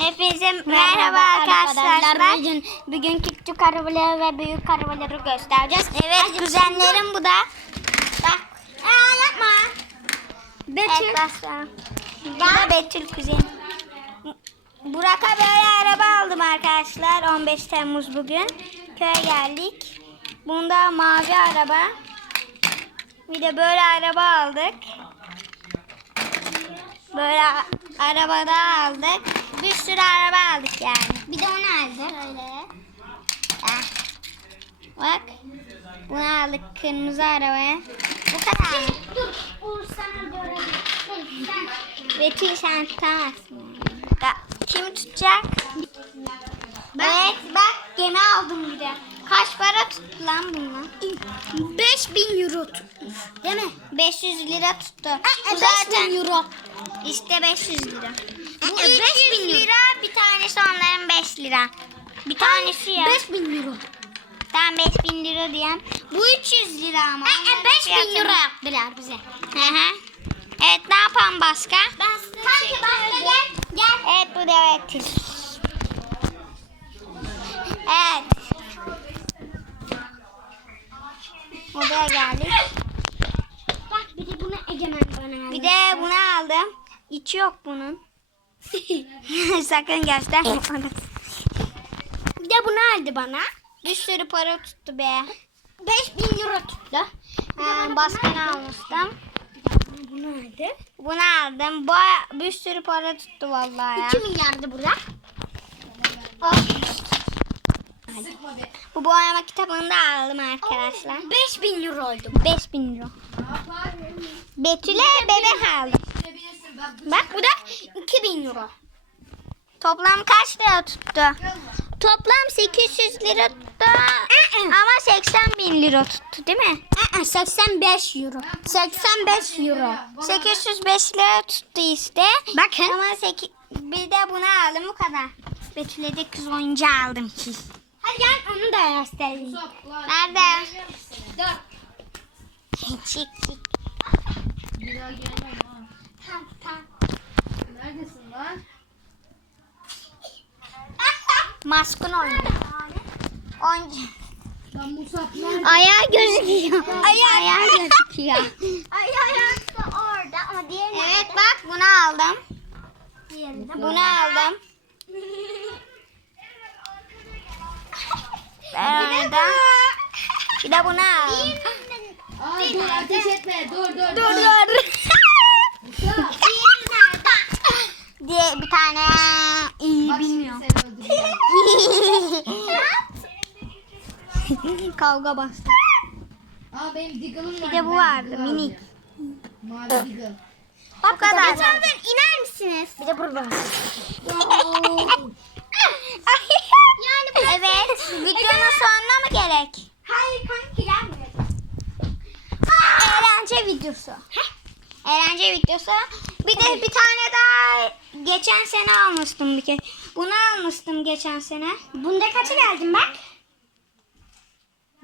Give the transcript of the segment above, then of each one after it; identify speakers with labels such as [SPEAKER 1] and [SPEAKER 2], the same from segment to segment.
[SPEAKER 1] Hepinize merhaba, arkadaşlar. Bugün, bugün küçük arabaları ve büyük arabaları göstereceğiz. Evet kuzenlerim bu da. Bak. Aa, yapma. Betül. Evet, başla. Bu da Betül kuzen. Burak'a böyle araba aldım arkadaşlar. 15 Temmuz bugün. Köye geldik. Bunda mavi araba. Bir de böyle araba aldık. Böyle a- araba da aldık. Bir sürü araba aldık yani. Bir de onu aldık. Öyle. Ah. Bak. Bunu aldık kırmızı arabaya. Bu kadar mı?
[SPEAKER 2] Dur, Uğur sana görelim. Sen.
[SPEAKER 1] Betül sen tutamazsın. Kim tutacak? Evet bak gemi aldım bir de. Kaç para tuttu lan bunlar?
[SPEAKER 2] 5000 euro tutmuş.
[SPEAKER 1] Değil mi? 500 lira tuttu. Bu
[SPEAKER 2] 5000
[SPEAKER 1] zaten
[SPEAKER 2] euro.
[SPEAKER 1] işte 500 lira. Bu
[SPEAKER 2] E,
[SPEAKER 1] 300
[SPEAKER 2] 5000
[SPEAKER 1] lira bir tanesi onların 5 lira. Bir tanesi ya.
[SPEAKER 2] 5000 euro.
[SPEAKER 1] Tamam 5000 lira diyen. Bu 300 lira ama.
[SPEAKER 2] E,
[SPEAKER 1] Onların
[SPEAKER 2] 5000
[SPEAKER 1] fiyatı-
[SPEAKER 2] euro yaptılar bize.
[SPEAKER 1] Hı hı. Evet ne yapalım başka?
[SPEAKER 2] Kanki başla gel. Gel.
[SPEAKER 1] Evet bu da evet. Evet. Odaya geldik.
[SPEAKER 2] Bak bir de bunu Egemen bana aldı.
[SPEAKER 1] Bir de bunu aldım. İçi yok bunun. Sakın gösterme bana.
[SPEAKER 2] bir de bunu aldı bana.
[SPEAKER 1] Bir sürü para tuttu be.
[SPEAKER 2] 5000 euro tuttu.
[SPEAKER 1] Başka ne almıştım?
[SPEAKER 2] Bunu aldı.
[SPEAKER 1] Bunu aldım. Bu bir sürü para tuttu vallahi ya.
[SPEAKER 2] 2 milyardı burada.
[SPEAKER 1] Bu boyama kitabını da aldım arkadaşlar.
[SPEAKER 2] 5000 euro oldu.
[SPEAKER 1] 5000 euro. Betül'e bebek aldım.
[SPEAKER 2] Bak bu da 2000 euro.
[SPEAKER 1] Toplam kaç lira tuttu? Toplam 800 lira tuttu. Ama 80 bin lira tuttu değil mi?
[SPEAKER 2] Aa, 85 euro. 85 euro.
[SPEAKER 1] 805 lira tuttu işte.
[SPEAKER 2] Bakın.
[SPEAKER 1] Ama seki- bir de bunu aldım bu kadar. Betül'e de kız oyuncağı aldım ki.
[SPEAKER 2] Hadi gel onu da göstereyim.
[SPEAKER 1] Nerede?
[SPEAKER 2] Dur.
[SPEAKER 1] Çık çık.
[SPEAKER 3] Neredesin lan?
[SPEAKER 1] Maskun oynuyor. Oyuncu.
[SPEAKER 3] Lan Musab nerede?
[SPEAKER 1] Ayağı gözüküyor. Ayağı gözüküyor.
[SPEAKER 2] Ay ayakta orada ama diğerini
[SPEAKER 1] Evet bak bunu aldım.
[SPEAKER 2] diğerini de
[SPEAKER 1] Bunu aldım. Ben orada. Bir de bunu aldım.
[SPEAKER 3] Aa dur ateş etme. Dur dur
[SPEAKER 1] Dur dur.
[SPEAKER 3] Musab.
[SPEAKER 1] diye bir tane iyi
[SPEAKER 3] Bak şimdi
[SPEAKER 1] bilmiyorum.
[SPEAKER 3] seni öldüreceğim.
[SPEAKER 1] Kavga bastı.
[SPEAKER 3] Aa benim Deagle'ım
[SPEAKER 1] Bir
[SPEAKER 3] var.
[SPEAKER 1] de bu
[SPEAKER 3] Ben
[SPEAKER 1] vardı minik.
[SPEAKER 3] Mavi Deagle.
[SPEAKER 1] Bu kadar.
[SPEAKER 2] Aşağıdan iner misiniz?
[SPEAKER 1] Bir de burada.
[SPEAKER 2] Yani
[SPEAKER 1] evet. Videonun sonuna mı gerek?
[SPEAKER 2] Hayır kanki gelmiyor.
[SPEAKER 1] Eğlence videosu. Eğlence videosu. Bir de bir tane daha geçen sene almıştım bir kere. Bunu almıştım geçen sene.
[SPEAKER 2] Bunda kaça geldim bak?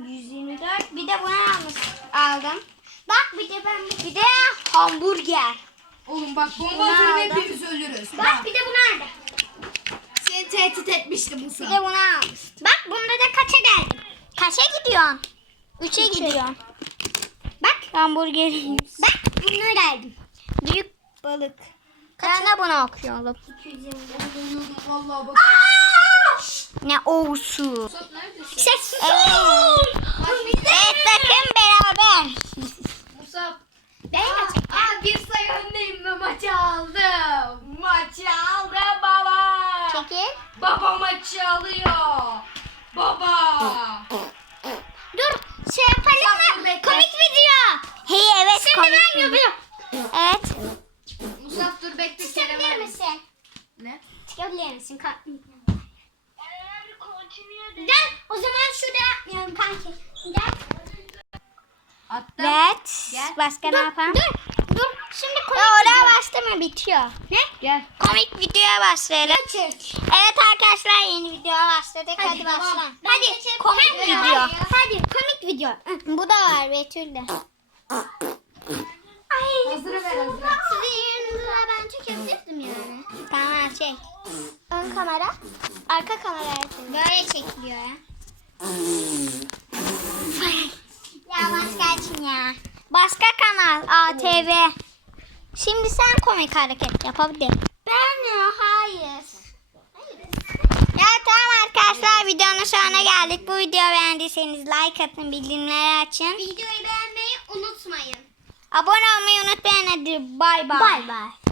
[SPEAKER 1] 124. Bir de bunu almış, aldım.
[SPEAKER 2] Bak bir de ben
[SPEAKER 1] Bir de hamburger.
[SPEAKER 3] Oğlum bak bomba
[SPEAKER 1] aldım.
[SPEAKER 3] hepimiz ölürüz.
[SPEAKER 2] Bak bir de bunu aldım.
[SPEAKER 3] Seni tehdit etmiştim
[SPEAKER 1] Bir
[SPEAKER 3] Musab.
[SPEAKER 1] de bunu almış.
[SPEAKER 2] Bak bunda da kaça geldim.
[SPEAKER 1] Kaça gidiyorsun? Üçe gidiyorsun.
[SPEAKER 2] Bak
[SPEAKER 1] Hamburger.
[SPEAKER 2] bak buna geldim.
[SPEAKER 1] Büyük balık. Ben de bunu okuyorum.
[SPEAKER 3] Ölüyordum vallahi bak.
[SPEAKER 1] Ne.
[SPEAKER 3] Musab neredesin?
[SPEAKER 2] Ses.
[SPEAKER 1] Evet. Evet bakın beraber.
[SPEAKER 3] Musab.
[SPEAKER 2] Ben kaça
[SPEAKER 3] Aa bir sayı öndeyim ve maçı aldım. Maçı aldı baba.
[SPEAKER 1] Çekil.
[SPEAKER 3] Baba maçı alıyor. Baba.
[SPEAKER 2] Dur şey yapalım
[SPEAKER 3] dur,
[SPEAKER 2] mı? Komik video.
[SPEAKER 1] Hey evet
[SPEAKER 2] Şimdi
[SPEAKER 1] komik.
[SPEAKER 2] ben yapıyorum.
[SPEAKER 1] Evet.
[SPEAKER 3] Musab dur bekle
[SPEAKER 2] Çıkabilir misin?
[SPEAKER 3] Ne?
[SPEAKER 2] Çıkabilir misin? Ka- Gel o zaman şurada yapmayalım kanki. Gel.
[SPEAKER 3] Attım.
[SPEAKER 1] Evet.
[SPEAKER 3] Gel.
[SPEAKER 1] Başka ne yapalım?
[SPEAKER 2] Dur. Dur. Şimdi komik
[SPEAKER 1] Ya oraya
[SPEAKER 2] video.
[SPEAKER 1] başlama bitiyor.
[SPEAKER 2] Ne?
[SPEAKER 3] Gel.
[SPEAKER 1] Komik videoya başlayalım.
[SPEAKER 2] Çek.
[SPEAKER 1] Evet arkadaşlar yeni videoya başladık. Hadi,
[SPEAKER 2] tamam.
[SPEAKER 1] başla. Hadi
[SPEAKER 2] geçelim.
[SPEAKER 1] komik
[SPEAKER 2] Hadi,
[SPEAKER 1] video.
[SPEAKER 2] hadi, Hadi komik video.
[SPEAKER 1] Bu da var Betül'de.
[SPEAKER 2] Ay.
[SPEAKER 3] Hazırı ver hazırı.
[SPEAKER 2] Sizin yerinizde ben çekebilirdim yani.
[SPEAKER 1] Tamam çek.
[SPEAKER 2] Aa,
[SPEAKER 1] ön kamera. Arka kamera. Böyle çekiliyor ya. ya başka açın ya. Başka kanal ATV. Şimdi sen komik hareket yapabilir. Ben ya hayır. Ya tamam arkadaşlar videonun sonuna geldik. Bu videoyu beğendiyseniz like atın, bildirimleri açın.
[SPEAKER 2] Videoyu beğenmeyi unutmayın.
[SPEAKER 1] Abone olmayı unutmayın. Hadi bay bay.
[SPEAKER 2] Bay bay.